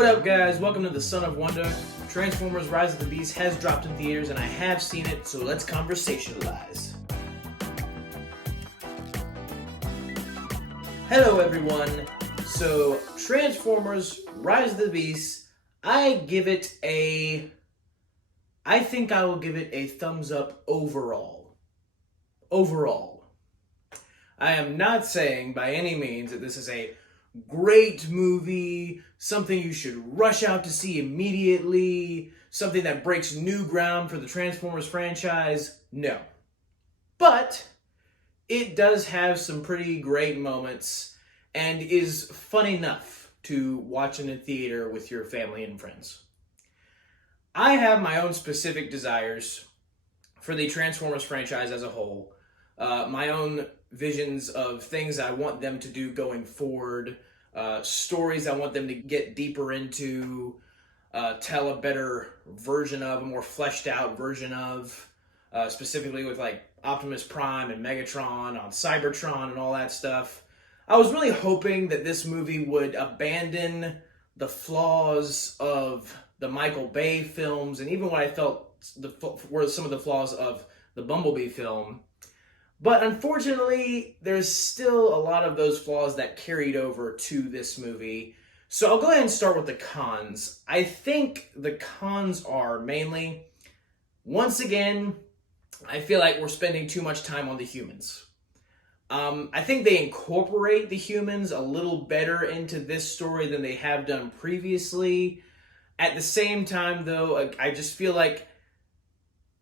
What up, guys? Welcome to the Son of Wonder. Transformers Rise of the Beast has dropped in theaters, and I have seen it, so let's conversationalize. Hello, everyone. So, Transformers Rise of the Beast, I think I will give it a thumbs up overall. I am not saying by any means that this is a great movie, something you should rush out to see immediately, something that breaks new ground for the Transformers franchise. No. But it does have some pretty great moments and is fun enough to watch in a theater with your family and friends. I have my own specific desires for the Transformers franchise as a whole, my own visions of things I want them to do going forward, stories I want them to get deeper into, tell a better version of, a more fleshed out version of, specifically with like Optimus Prime and Megatron on Cybertron and all that stuff. I was really hoping that this movie would abandon the flaws of the Michael Bay films, and even what I felt were some of the flaws of the Bumblebee film. But unfortunately, there's still a lot of those flaws that carried over to this movie. So I'll go ahead and start with the cons. I think the cons are mainly, once again, I feel like we're spending too much time on the humans. I think they incorporate the humans a little better into this story than they have done previously. At the same time, though, I just feel like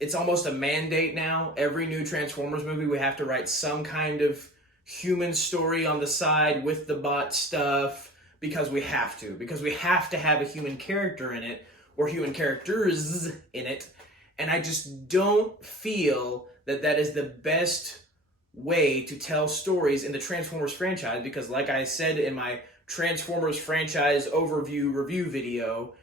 it's almost a mandate now. Every new Transformers movie, we have to write some kind of human story on the side with the bot stuff because we have to. Because we have to have a human character in it, or human characters in it. And I just don't feel that that is the best way to tell stories in the Transformers franchise, because like I said in my Transformers franchise overview review video,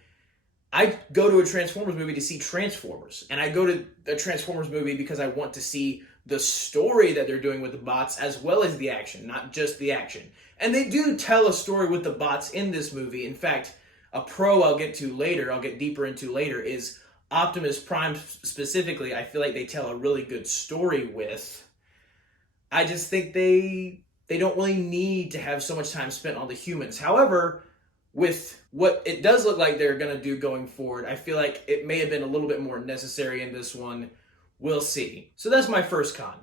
I go to a Transformers movie to see Transformers, and I go to a Transformers movie because I want to see the story that they're doing with the bots as well as the action, not just the action. And they do tell a story with the bots in this movie. In fact, a pro I'll get deeper into later, is Optimus Prime specifically. I feel like they tell a really good story with. I just think they don't really need to have so much time spent on the humans. However, with what it does look like they're going to do going forward, I feel like it may have been a little bit more necessary in this one. We'll see. So that's my first con,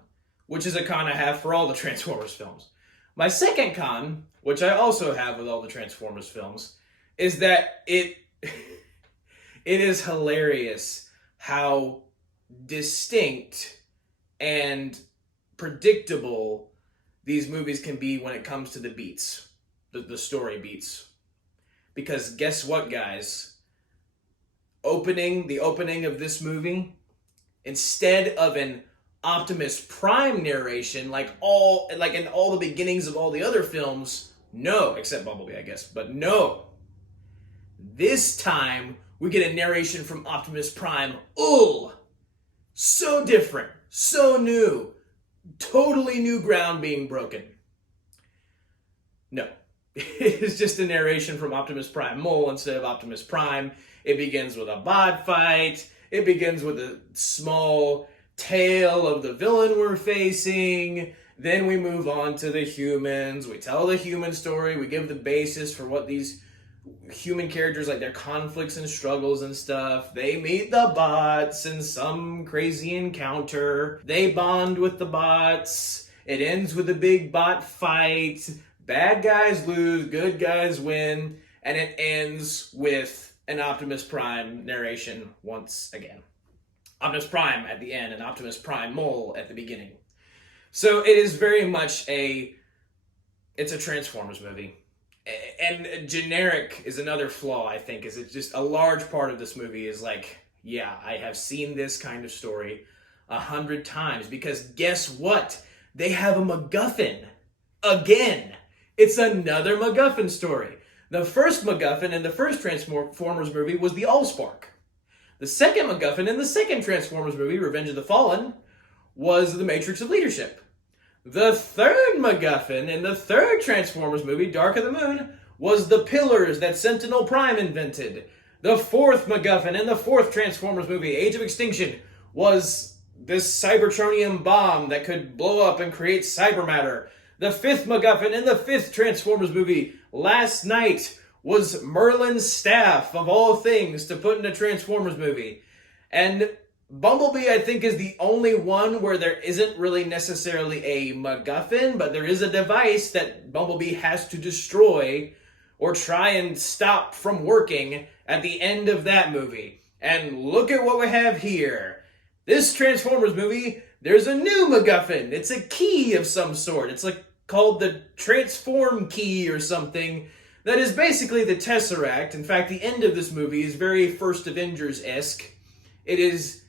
which is a con I have for all the Transformers films. My second con, which I also have with all the Transformers films, is that it is hilarious how distinct and predictable these movies can be when it comes to the beats, the story beats. Because guess what, guys? The opening of this movie, instead of an Optimus Prime narration, like in all the beginnings of all the other films, no, except Bumblebee, I guess, but no. This time, we get a narration from Optimus Prime. Oh, so different, so new, totally new ground being broken. No. It's just a narration from Optimus Prime Mole instead of Optimus Prime. It begins with a bot fight. It begins with a small tale of the villain we're facing. Then we move on to the humans. We tell the human story. We give the basis for what these human characters, like their conflicts and struggles and stuff. They meet the bots in some crazy encounter. They bond with the bots. It ends with a big bot fight. Bad guys lose, good guys win, and it ends with an Optimus Prime narration once again. Optimus Prime at the end and Optimus Prime Mole at the beginning. So it is very much it's a Transformers movie. And generic is another flaw, I think, is it's just a large part of this movie is like, yeah, I have seen this kind of story 100 times, because guess what? They have a MacGuffin again. It's another MacGuffin story. The first MacGuffin in the first Transformers movie was the Allspark. The second MacGuffin in the second Transformers movie, Revenge of the Fallen, was the Matrix of Leadership. The third MacGuffin in the third Transformers movie, Dark of the Moon, was the pillars that Sentinel Prime invented. The fourth MacGuffin in the fourth Transformers movie, Age of Extinction, was this Cybertronium bomb that could blow up and create cyber matter. The fifth MacGuffin in the fifth Transformers movie, Last Night, was Merlin's staff, of all things, to put in a Transformers movie. And Bumblebee, I think, is the only one where there isn't really necessarily a MacGuffin, but there is a device that Bumblebee has to destroy or try and stop from working at the end of that movie. And look at what we have here. This Transformers movie, there's a new MacGuffin. It's a key of some sort. It's like called the Transform Key or something. That is basically the Tesseract. In fact, the end of this movie is very First Avengers-esque. It is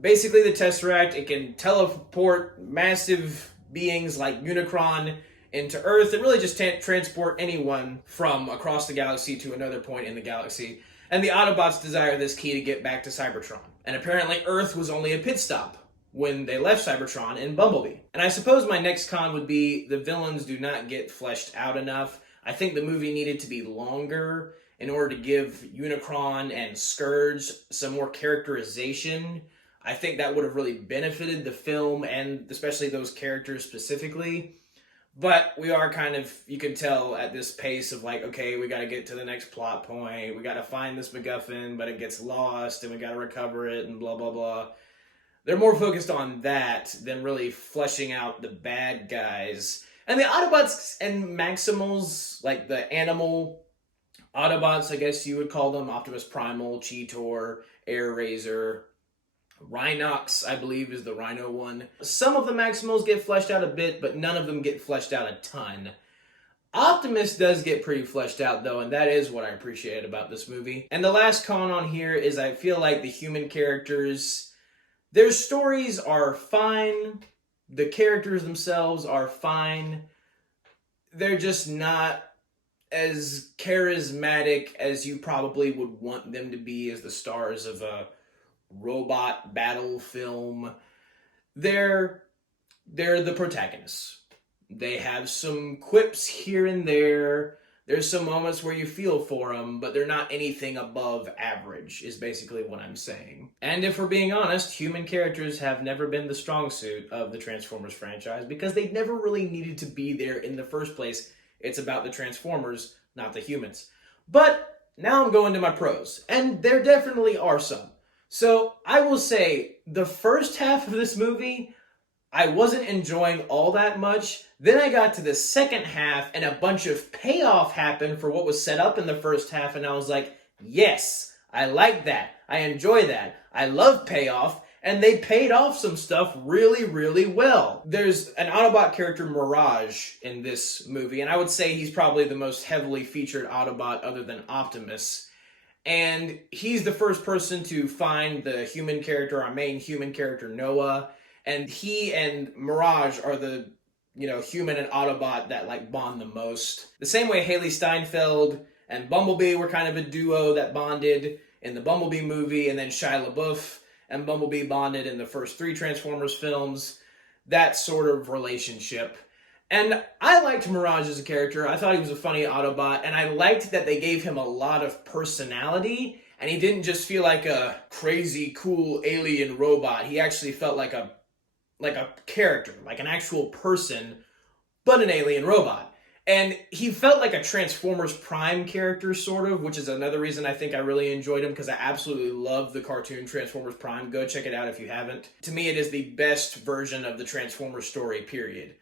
basically the Tesseract. It can teleport massive beings like Unicron into Earth and really just transport anyone from across the galaxy to another point in the galaxy. And the Autobots desire this key to get back to Cybertron. And apparently Earth was only a pit stop when they left Cybertron in Bumblebee. And I suppose my next con would be the villains do not get fleshed out enough. I think the movie needed to be longer in order to give Unicron and Scourge some more characterization. I think that would have really benefited the film and especially those characters specifically. But we are kind of, you can tell at this pace of like, okay, we got to get to the next plot point. We got to find this MacGuffin, but it gets lost and we got to recover it and blah, blah, blah. They're more focused on that than really fleshing out the bad guys. And the Autobots and Maximals, like the animal Autobots, I guess you would call them, Optimus Primal, Cheetor, Air Razor, Rhinox, I believe, is the Rhino one. Some of the Maximals get fleshed out a bit, but none of them get fleshed out a ton. Optimus does get pretty fleshed out, though, and that is what I appreciated about this movie. And the last con on here is I feel like the human characters, their stories are fine. The characters themselves are fine. They're just not as charismatic as you probably would want them to be as the stars of a robot battle film. They're the protagonists. They have some quips here and there. There's some moments where you feel for them, but they're not anything above average, is basically what I'm saying. And if we're being honest, human characters have never been the strong suit of the Transformers franchise because they never really needed to be there in the first place. It's about the Transformers, not the humans. But now I'm going to my pros, and there definitely are some. So I will say the first half of this movie, I wasn't enjoying all that much. Then I got to the second half and a bunch of payoff happened for what was set up in the first half. And I was like, yes, I like that. I enjoy that. I love payoff. And they paid off some stuff really, really well. There's an Autobot character, Mirage, in this movie. And I would say he's probably the most heavily featured Autobot other than Optimus. And he's the first person to find the human character, our main human character, Noah. And he and Mirage are the, human and Autobot that, bond the most. The same way Haley Steinfeld and Bumblebee were kind of a duo that bonded in the Bumblebee movie, and then Shia LaBeouf and Bumblebee bonded in the first 3 Transformers films. That sort of relationship. And I liked Mirage as a character. I thought he was a funny Autobot, and I liked that they gave him a lot of personality, and he didn't just feel like a crazy, cool alien robot. He actually felt like a character, like an actual person, but an alien robot. And he felt like a Transformers Prime character, sort of, which is another reason I think I really enjoyed him, because I absolutely love the cartoon Transformers Prime. Go check it out if you haven't. To me, it is the best version of the Transformers story, period.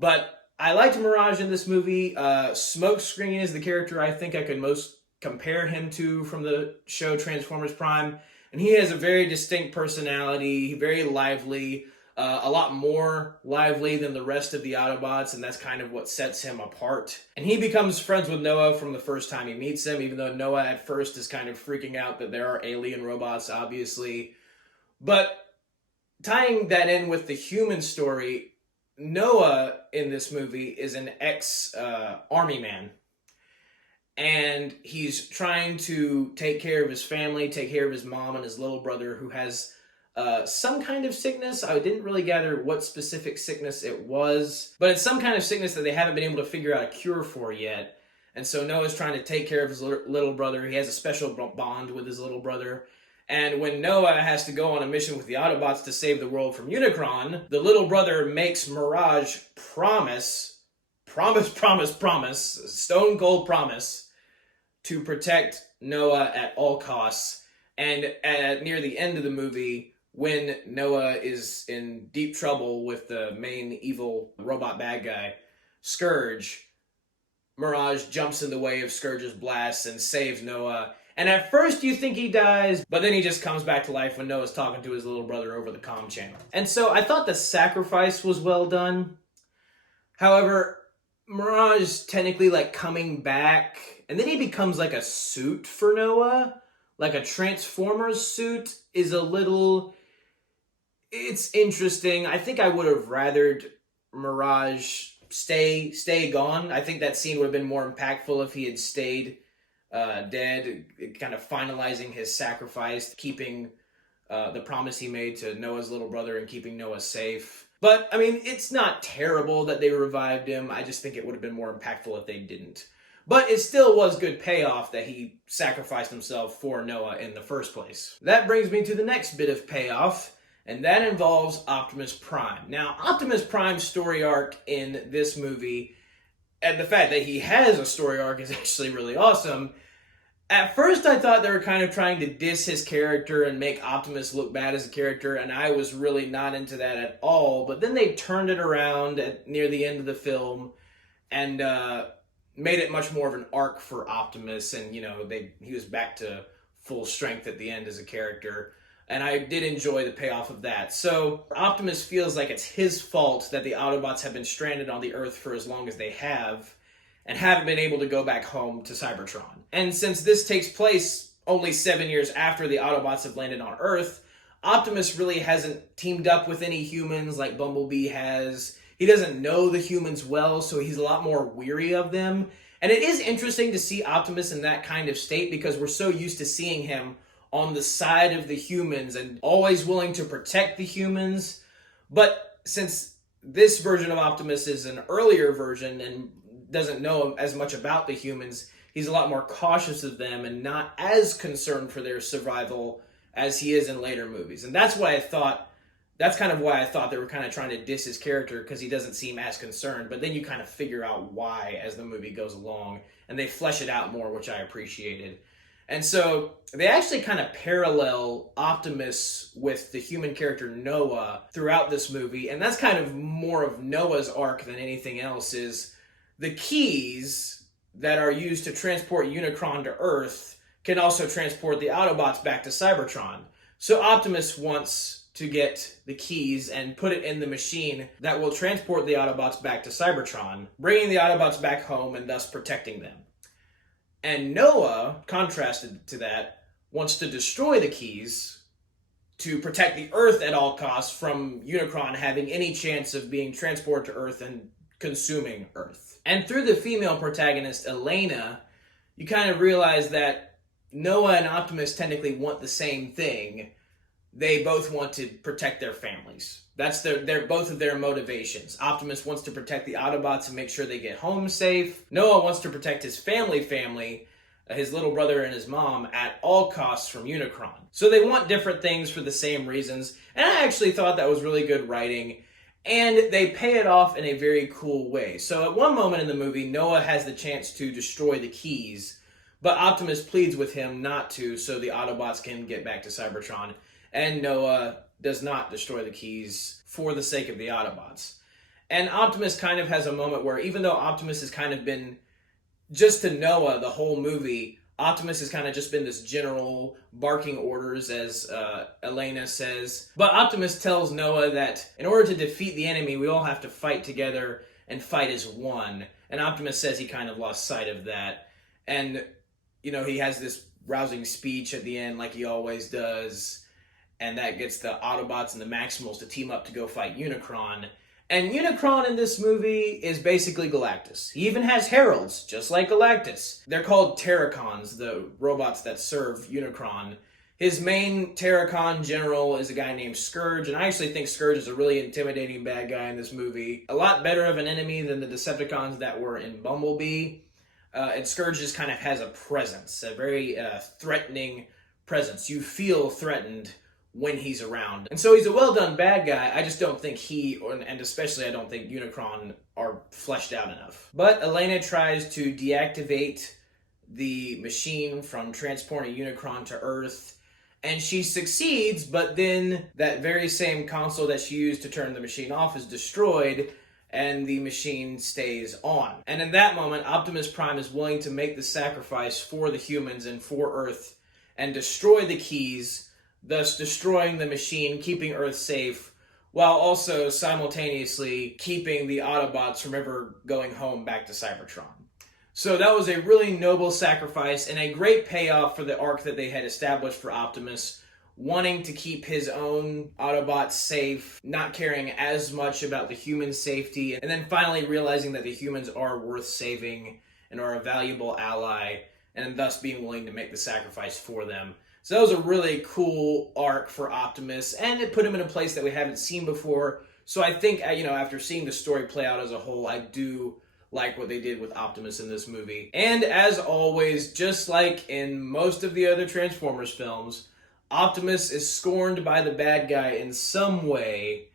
But I liked Mirage in this movie. Smokescreen is the character I think I could most compare him to from the show Transformers Prime. And he has a very distinct personality, very lively, a lot more lively than the rest of the Autobots, and that's kind of what sets him apart. And he becomes friends with Noah from the first time he meets him, even though Noah at first is kind of freaking out that there are alien robots, obviously. But tying that in with the human story, Noah in this movie is an ex-army man. And he's trying to take care of his family, take care of his mom and his little brother who has some kind of sickness. I didn't really gather what specific sickness it was, but it's some kind of sickness that they haven't been able to figure out a cure for yet. And so Noah's trying to take care of his little brother. He has a special bond with his little brother. And when Noah has to go on a mission with the Autobots to save the world from Unicron, the little brother makes Mirage promise, stone cold promise, to protect Noah at all costs. And near the end of the movie, when Noah is in deep trouble with the main evil robot bad guy, Scourge, Mirage jumps in the way of Scourge's blasts and saves Noah. And at first you think he dies, but then he just comes back to life when Noah's talking to his little brother over the comm channel. And so I thought the sacrifice was well done. However, Mirage technically coming back, and then he becomes like a suit for Noah, like a Transformers suit, is a little... It's interesting. I think I would have rathered Mirage stay gone. I think that scene would have been more impactful if he had stayed dead, kind of finalizing his sacrifice, keeping the promise he made to Noah's little brother and keeping Noah safe. But, I mean, it's not terrible that they revived him. I just think it would have been more impactful if they didn't. But it still was good payoff that he sacrificed himself for Noah in the first place. That brings me to the next bit of payoff, and that involves Optimus Prime. Now, Optimus Prime's story arc in this movie, and the fact that he has a story arc, is actually really awesome. At first, I thought they were kind of trying to diss his character and make Optimus look bad as a character, and I was really not into that at all. But then they turned it around near the end of the film and made it much more of an arc for Optimus, and he was back to full strength at the end as a character. And I did enjoy the payoff of that. So Optimus feels like it's his fault that the Autobots have been stranded on the Earth for as long as they have, and haven't been able to go back home to Cybertron. And since this takes place only 7 years after the Autobots have landed on Earth, Optimus really hasn't teamed up with any humans like Bumblebee has. He doesn't know the humans well, so he's a lot more weary of them. And it is interesting to see Optimus in that kind of state, because we're so used to seeing him on the side of the humans and always willing to protect the humans. But since this version of Optimus is an earlier version and doesn't know as much about the humans, he's a lot more cautious of them and not as concerned for their survival as he is in later movies. And that's kind of why I thought they were kind of trying to diss his character, because he doesn't seem as concerned. But then you kind of figure out why as the movie goes along, and they flesh it out more, which I appreciated. And so they actually kind of parallel Optimus with the human character Noah throughout this movie. And that's kind of more of Noah's arc than anything else, is the keys that are used to transport Unicron to Earth can also transport the Autobots back to Cybertron. So Optimus wants to get the keys and put it in the machine that will transport the Autobots back to Cybertron, bringing the Autobots back home and thus protecting them. And Noah, contrasted to that, wants to destroy the keys to protect the Earth at all costs from Unicron having any chance of being transported to Earth and consuming Earth. And through the female protagonist, Elena, you kind of realize that Noah and Optimus technically want the same thing. They both want to protect their families. That's both of their motivations. Optimus wants to protect the Autobots and make sure they get home safe. Noah wants to protect his family, his little brother and his mom, at all costs from Unicron. So they want different things for the same reasons. And I actually thought that was really good writing. And they pay it off in a very cool way. So at one moment in the movie, Noah has the chance to destroy the keys, but Optimus pleads with him not to, so the Autobots can get back to Cybertron. And Noah does not destroy the keys for the sake of the Autobots. And Optimus kind of has a moment where, even though Optimus has kind of been, just to Noah the whole movie, Optimus has kind of just been this general barking orders, as Elena says. But Optimus tells Noah that in order to defeat the enemy, we all have to fight together and fight as one. And Optimus says he kind of lost sight of that. And, he has this rousing speech at the end like he always does. And that gets the Autobots and the Maximals to team up to go fight Unicron. And Unicron in this movie is basically Galactus. He even has heralds, just like Galactus. They're called Terracons, the robots that serve Unicron. His main Terracon general is a guy named Scourge, and I actually think Scourge is a really intimidating bad guy in this movie. A lot better of an enemy than the Decepticons that were in Bumblebee. and Scourge just kind of has a presence, a very threatening presence. You feel threatened when he's around. And so he's a well-done bad guy. I just don't think he, and especially I don't think Unicron, are fleshed out enough. But Elena tries to deactivate the machine from transporting Unicron to Earth, and she succeeds, but then that very same console that she used to turn the machine off is destroyed, and the machine stays on. And in that moment, Optimus Prime is willing to make the sacrifice for the humans and for Earth and destroy the keys, thus destroying the machine, keeping Earth safe, while also simultaneously keeping the Autobots from ever going home back to Cybertron. So that was a really noble sacrifice and a great payoff for the arc that they had established for Optimus, wanting to keep his own Autobots safe, not caring as much about the human safety, and then finally realizing that the humans are worth saving and are a valuable ally, and thus being willing to make the sacrifice for them. So that was a really cool arc for Optimus, and it put him in a place that we haven't seen before. So I think, after seeing the story play out as a whole, I do like what they did with Optimus in this movie. And as always, just like in most of the other Transformers films, Optimus is scorned by the bad guy in some way,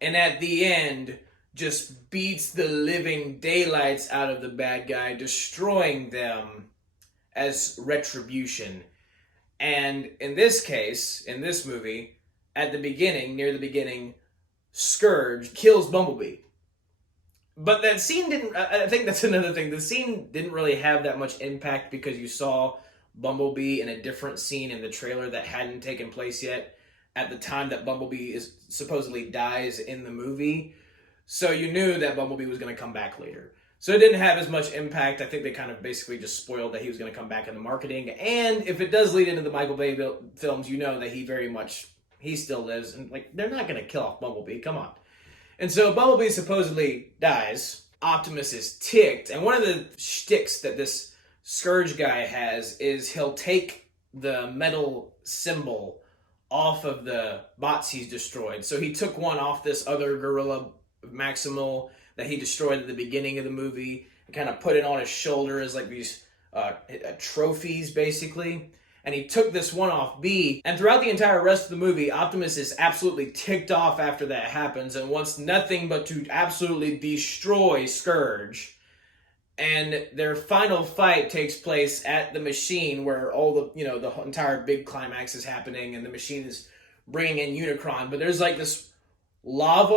and at the end, just beats the living daylights out of the bad guy, destroying them as retribution. And in this case, in this movie, at the beginning, near the beginning, Scourge kills Bumblebee. But that scene didn't, I think that's another thing, the scene didn't really have that much impact because you saw Bumblebee in a different scene in the trailer that hadn't taken place yet at the time that Bumblebee supposedly dies in the movie. So you knew that Bumblebee was going to come back later. So it didn't have as much impact. I think they kind of basically just spoiled that he was going to come back in the marketing. And if it does lead into the Michael Bay films, you know that he still lives. And they're not going to kill off Bumblebee. Come on. And so Bumblebee supposedly dies. Optimus is ticked. And one of the shticks that this Scourge guy has is he'll take the metal symbol off of the bots he's destroyed. So he took one off this other gorilla, Maximal, that he destroyed at the beginning of the movie, and kind of put it on his shoulder as these trophies, basically. And he took this one off B, and throughout the entire rest of the movie, Optimus is absolutely ticked off after that happens and wants nothing but to absolutely destroy Scourge. And their final fight takes place at the machine where all the entire big climax is happening and the machine is bringing in Unicron. But there's this lava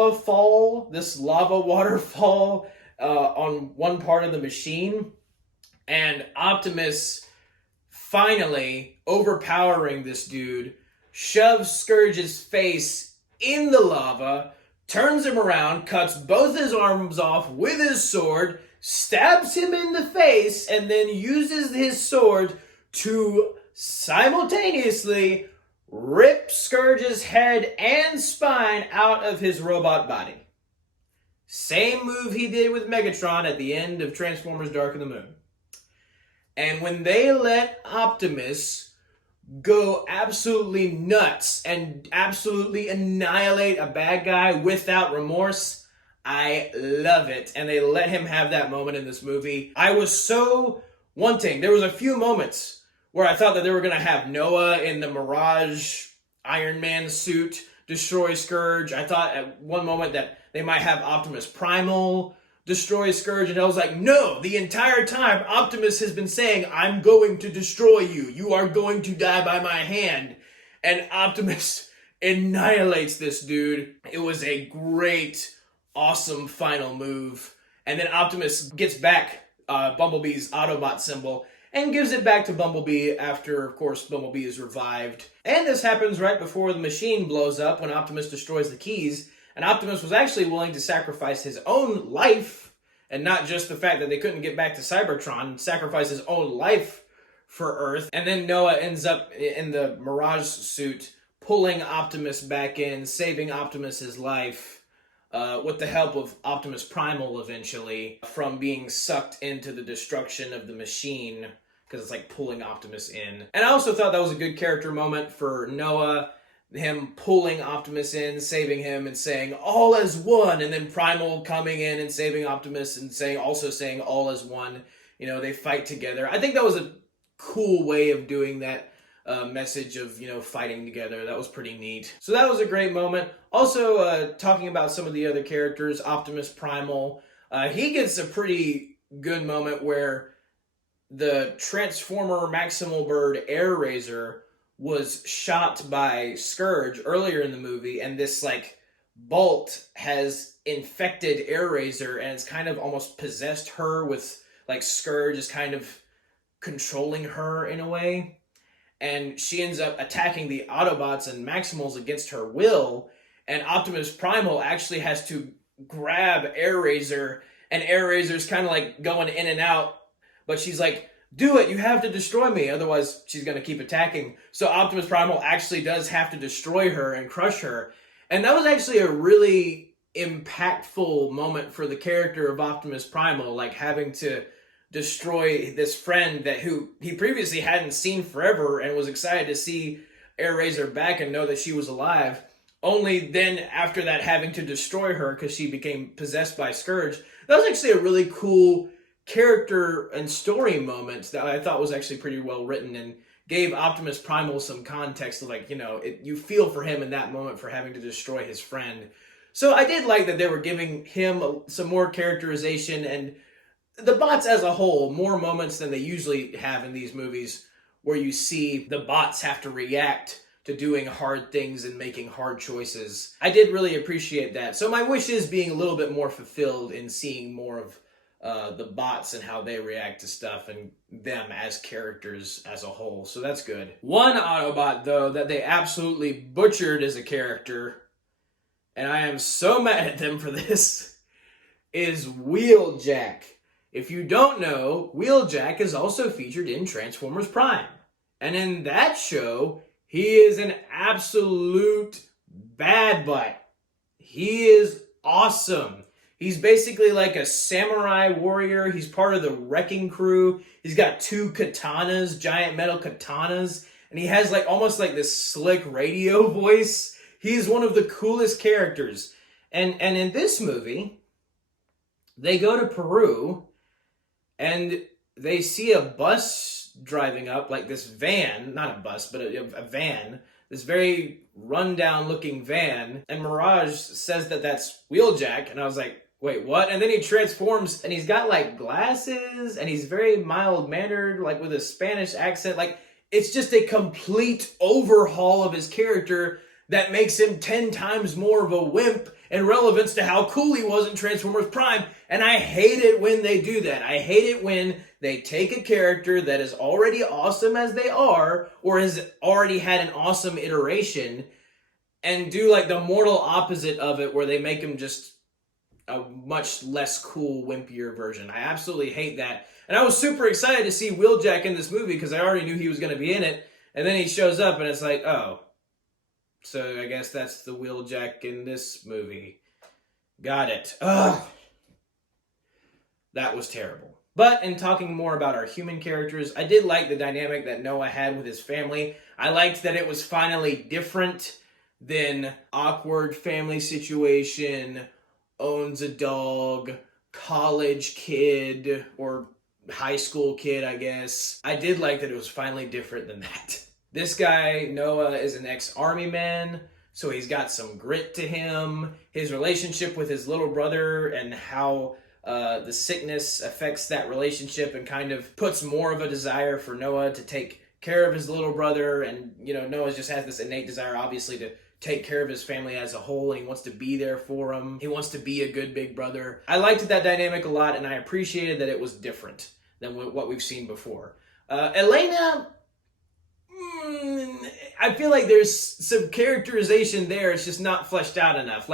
waterfall on one part of the machine. And Optimus, finally overpowering this dude, shoves Scourge's face in the lava, turns him around, cuts both his arms off with his sword, stabs him in the face, and then uses his sword to simultaneously rip Scourge's head and spine out of his robot body. Same move he did with Megatron at the end of Transformers Dark of the Moon. And when they let Optimus go absolutely nuts and absolutely annihilate a bad guy without remorse, I love it. And they let him have that moment in this movie. I was so wanting. There was a few moments where I thought that they were going to have Noah in the Mirage Iron Man suit destroy Scourge. I thought at one moment that they might have Optimus Primal destroy Scourge, and I was like, no, the entire time Optimus has been saying, I'm going to destroy you. You are going to die by my hand. And Optimus annihilates this dude. It was a great, awesome final move. And then Optimus gets back Bumblebee's Autobot symbol and gives it back to Bumblebee after, of course, Bumblebee is revived. And this happens right before the machine blows up when Optimus destroys the keys. And Optimus was actually willing to sacrifice his own life, and not just the fact that they couldn't get back to Cybertron, sacrifice his own life for Earth. And then Noah ends up in the Mirage suit, pulling Optimus back in, saving Optimus's life, with the help of Optimus Primal eventually, from being sucked into the destruction of the machine, because it's pulling Optimus in. And I also thought that was a good character moment for Noah, him pulling Optimus in, saving him, and saying, all as one, and then Primal coming in and saving Optimus and saying all as one they fight together. I think that was a cool way of doing that message of, fighting together. That was pretty neat. So that was a great moment. Also, talking about some of the other characters, Optimus Primal, he gets a pretty good moment where the Transformer Maximal Bird Air Razor was shot by Scourge earlier in the movie, and this bolt has infected Air Razor, and it's kind of almost possessed her with Scourge is kind of controlling her in a way, and she ends up attacking the Autobots and Maximals against her will, and Optimus Primal actually has to grab Air Razor, and Air Razor's kind of going in and out, but she's like, do it, you have to destroy me, otherwise she's going to keep attacking. So Optimus Primal actually does have to destroy her and crush her. And that was actually a really impactful moment for the character of Optimus Primal, having to destroy this friend who he previously hadn't seen forever and was excited to see Air Razor back and know that she was alive. Only then, after that, having to destroy her because she became possessed by Scourge. That was actually a really cool character and story moment that I thought was actually pretty well written and gave Optimus Primal some context of you feel for him in that moment for having to destroy his friend. So I did like that they were giving him some more characterization, and the bots as a whole, more moments than they usually have in these movies where you see the bots have to react to doing hard things and making hard choices. I did really appreciate that. So my wish is being a little bit more fulfilled in seeing more of the bots and how they react to stuff and them as characters as a whole. So that's good. One Autobot, though, that they absolutely butchered as a character, and I am so mad at them for this, is Wheeljack. If you don't know, Wheeljack is also featured in Transformers Prime. And in that show, he is an absolute bad butt. He is awesome. He's basically like a samurai warrior. He's part of the wrecking crew. He's got 2 katanas, giant metal katanas, and he has almost this slick radio voice. He's one of the coolest characters. And in this movie, they go to Peru and they see a bus driving up, this van, not a bus, but a van, this very rundown looking van, and Mirage says that that's Wheeljack, and I was like, wait, what? And then he transforms, and he's got glasses, and he's very mild-mannered, with a Spanish accent. It's just a complete overhaul of his character that makes him 10 times more of a wimp in relevance to how cool he was in Transformers Prime. And I hate it when they do that. I hate it when they take a character that is already awesome as they are, or has already had an awesome iteration, and do the mortal opposite of it, where they make him just a much less cool, wimpier version. I absolutely hate that. And I was super excited to see Wheeljack in this movie because I already knew he was going to be in it. And then he shows up and it's oh. So I guess that's the Wheeljack in this movie. Got it. Ugh. That was terrible. But in talking more about our human characters, I did like the dynamic that Noah had with his family. I liked that it was finally different than awkward family situation, owns a dog, college kid, or high school kid, I guess. I did like that it was finally different than that. This guy, Noah, is an ex-army man, so he's got some grit to him. His relationship with his little brother and how the sickness affects that relationship and kind of puts more of a desire for Noah to take care of his little brother. And, Noah just has this innate desire, obviously, to take care of his family as a whole, and he wants to be there for him. He wants to be a good big brother. I liked that dynamic a lot, and I appreciated that it was different than what we've seen before. Elena, I feel like there's some characterization there. It's just not fleshed out enough.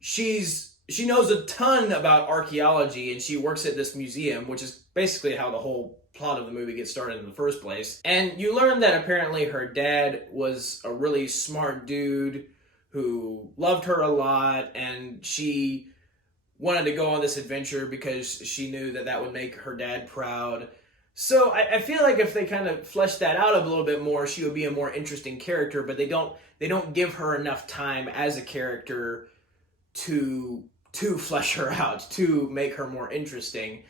She knows a ton about archaeology, and she works at this museum, which is basically how the whole plot of the movie gets started in the first place. And you learn that apparently her dad was a really smart dude who loved her a lot, and she wanted to go on this adventure because she knew that would make her dad proud. So I feel like if they kind of flesh that out a little bit more, she would be a more interesting character, but they don't give her enough time as a character to flesh her out, to make her more interesting.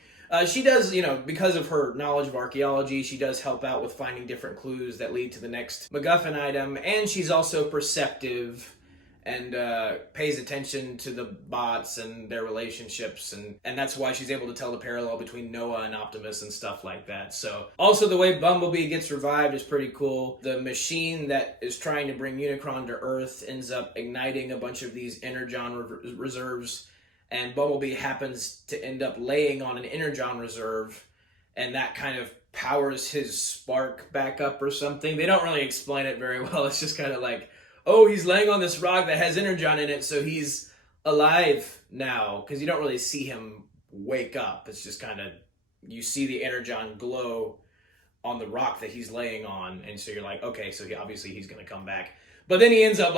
She does, because of her knowledge of archaeology, she does help out with finding different clues that lead to the next MacGuffin item, and she's also perceptive and pays attention to the bots and their relationships, and that's why she's able to tell the parallel between Noah and Optimus and stuff like that. So, also the way Bumblebee gets revived is pretty cool. The machine that is trying to bring Unicron to Earth ends up igniting a bunch of these energon reserves, and Bumblebee happens to end up laying on an energon reserve, and that kind of powers his spark back up or something. They don't really explain it very well. It's just kind of like, oh, he's laying on this rock that has energon in it, so he's alive now, because you don't really see him wake up. It's just kind of, you see the energon glow on the rock that he's laying on, and so you're like, okay, so obviously he's going to come back. But then he ends up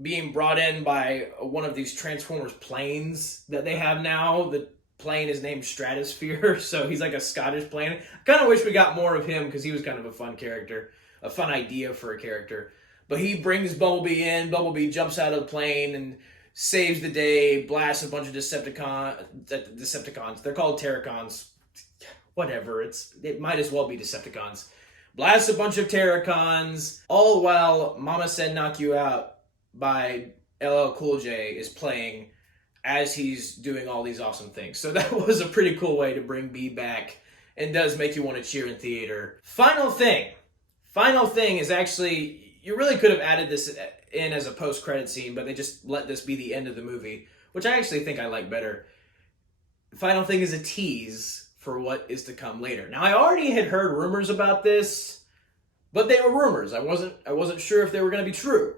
being brought in by one of these Transformers planes that they have now. The plane is named Stratosphere, so he's like a Scottish plane. I kind of wish we got more of him, because he was kind of a fun character, a fun idea for a character. But he brings Bumblebee in. Bumblebee jumps out of the plane and saves the day, blasts a bunch of Decepticons. They're called Terracons. Whatever. It might as well be Decepticons. Blasts a bunch of Terracons, all while Mama Said Knock You Out by LL Cool J is playing as he's doing all these awesome things. So that was a pretty cool way to bring B back, and does make you want to cheer in theater. Final thing is actually, you really could have added this in as a post-credit scene, but they just let this be the end of the movie, which I actually think I like better. Final thing is a tease for what is to come later. Now, I already had heard rumors about this, but they were rumors. I wasn't sure if they were going to be true.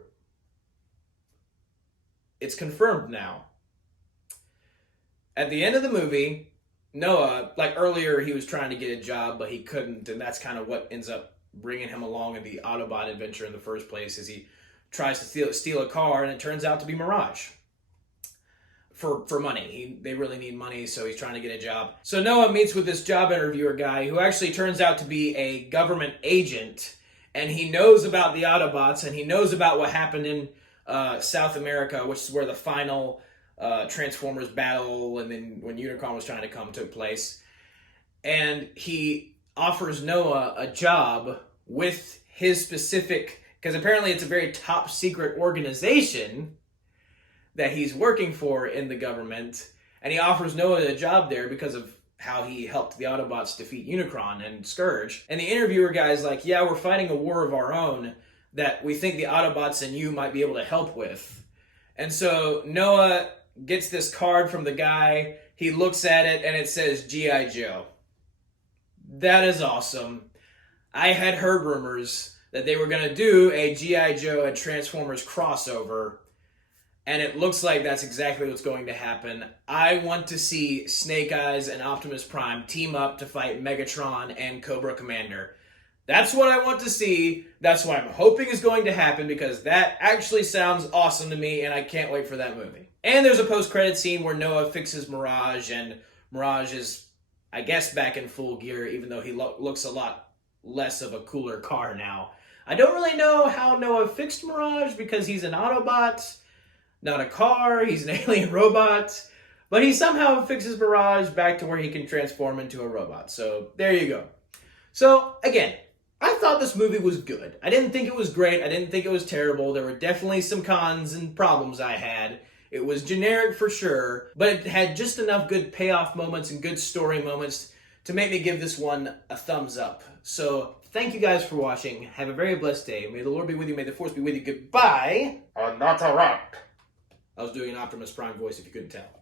It's confirmed now. At the end of the movie, Noah, earlier he was trying to get a job, but he couldn't, and that's kind of what ends up bringing him along in the Autobot adventure in the first place, is he tries to steal a car, and it turns out to be Mirage. For money. They really need money, so he's trying to get a job. So Noah meets with this job interviewer guy, who actually turns out to be a government agent, and he knows about the Autobots, and he knows about what happened in South America, which is where the final Transformers battle, and then when Unicron was trying to come, took place. And he offers Noah a job with his specific, because apparently it's a very top secret organization that he's working for in the government, and he offers Noah a job there because of how he helped the Autobots defeat Unicron and Scourge. And the interviewer guy's like, yeah, we're fighting a war of our own that we think the Autobots and you might be able to help with. And so Noah gets this card from the guy, he looks at it, and it says G.I. Joe. That is awesome. I had heard rumors that they were going to do a G.I. Joe and Transformers crossover, and it looks like that's exactly what's going to happen. I want to see Snake Eyes and Optimus Prime team up to fight Megatron and Cobra Commander. That's what I want to see. That's what I'm hoping is going to happen, because that actually sounds awesome to me, and I can't wait for that movie. And there's a post-credit scene where Noah fixes Mirage, and Mirage is, I guess, back in full gear, even though he looks a lot less of a cooler car now. I don't really know how Noah fixed Mirage, because he's an Autobot, not a car. He's an alien robot. But he somehow fixes Mirage back to where he can transform into a robot. So there you go. So again, I thought this movie was good. I didn't think it was great. I didn't think it was terrible. There were definitely some cons and problems I had. It was generic for sure, but it had just enough good payoff moments and good story moments to make me give this one a thumbs up. So thank you guys for watching. Have a very blessed day. May the Lord be with you. May the Force be with you. Goodbye. Not a wrap. I was doing an Optimus Prime voice if you couldn't tell.